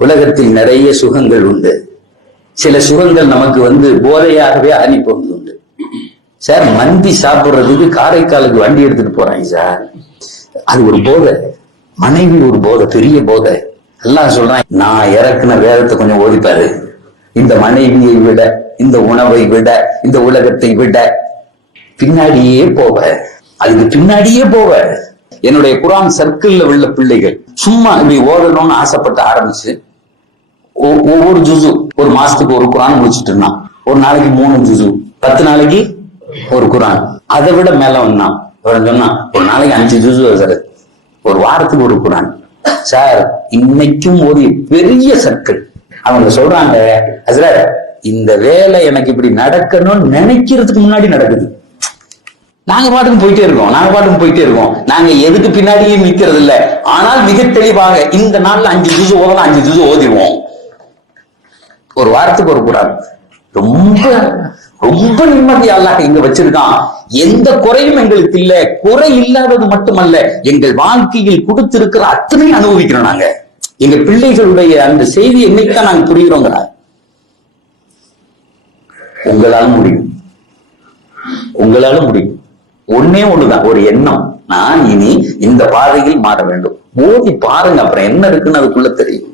உலகத்தில் நிறைய சுகங்கள் உண்டு. சில சுகங்கள் நமக்கு போதையாகவே அனுப்பி உண்டு. சார், மந்தி சாப்பிடுறதுக்கு காரைக்காலுக்கு வண்டி எடுத்துட்டு போறாங்க சார். அது ஒரு போதை. மனைவி ஒரு போதை, பெரிய போதை. எல்லாம் சொல்றான், நான் இறக்குன வேதத்தை கொஞ்சம் ஓதிப்பாரு. இந்த மனைவியை விட, இந்த உணவை விட, இந்த உலகத்தை விட பின்னாடியே போவ, அதுக்கு பின்னாடியே போவ. என்னுடைய குரான் சர்க்கிள்ல உள்ள பிள்ளைகள் சும்மா இப்படி ஓதணும்னு ஆசைப்பட்டு ஆரம்பிச்சு ஒவ்வொரு ஜுசு ஒரு மாசத்துக்கு ஒரு குரான் முடிச்சுட்டு இருந்தான். ஒரு நாளைக்கு 3 ஜுசு, 10 நாளைக்கு ஒரு குரான். அதை விட மேல வந்தான். சொன்னா ஒரு நாளைக்கு 5 ஜுசு சார், ஒரு வாரத்துக்கு ஒரு குரான். சார், இன்னைக்கும் ஒரு பெரிய சர்க்கிள். அவங்க சொல்றாங்க, ஹஸ்ரத், இந்த வேலை எனக்கு இப்படி நடக்கணும்னு நினைக்கிறதுக்கு முன்னாடி நடக்குது. நாங்க பாட்டுக்கு போயிட்டே இருக்கோம். நாங்க எதுக்கு பின்னாடியும் நிக்கிறது இல்லை. ஆனால் மிக தெளிவாக இந்த நாள்ல 5 ஜுசு ஓதலாம், 5 ஜுசு ஓதிடுவோம். ஒரு வாரத்துக்கு ஒரு குரான். ரொம்ப ரொம்ப நிம்மதியா அல்லாஹ் இங்க வச்சிருக்கான். எந்த குறையும் எங்களுக்கு இல்ல. குறை இல்லாதது மட்டுமல்ல, எங்கள் வாழ்க்கையில் கொடுத்திருக்கிற அத்தனையும் அனுபவிக்கிறோம். நாங்க எங்க பிள்ளைகளுடைய அந்த செய்தி என்னைக்குதான் நாங்க புரிகிறோங்கிற. உங்களால முடியும். ஒன்னே ஒண்ணுதான், ஒரு எண்ணம். நான் இனி இந்த பாதையில் மாற வேண்டும். ஓதி பாருங்க, அப்புறம் என்ன இருக்குன்னு அதுக்குள்ள தெரியும்.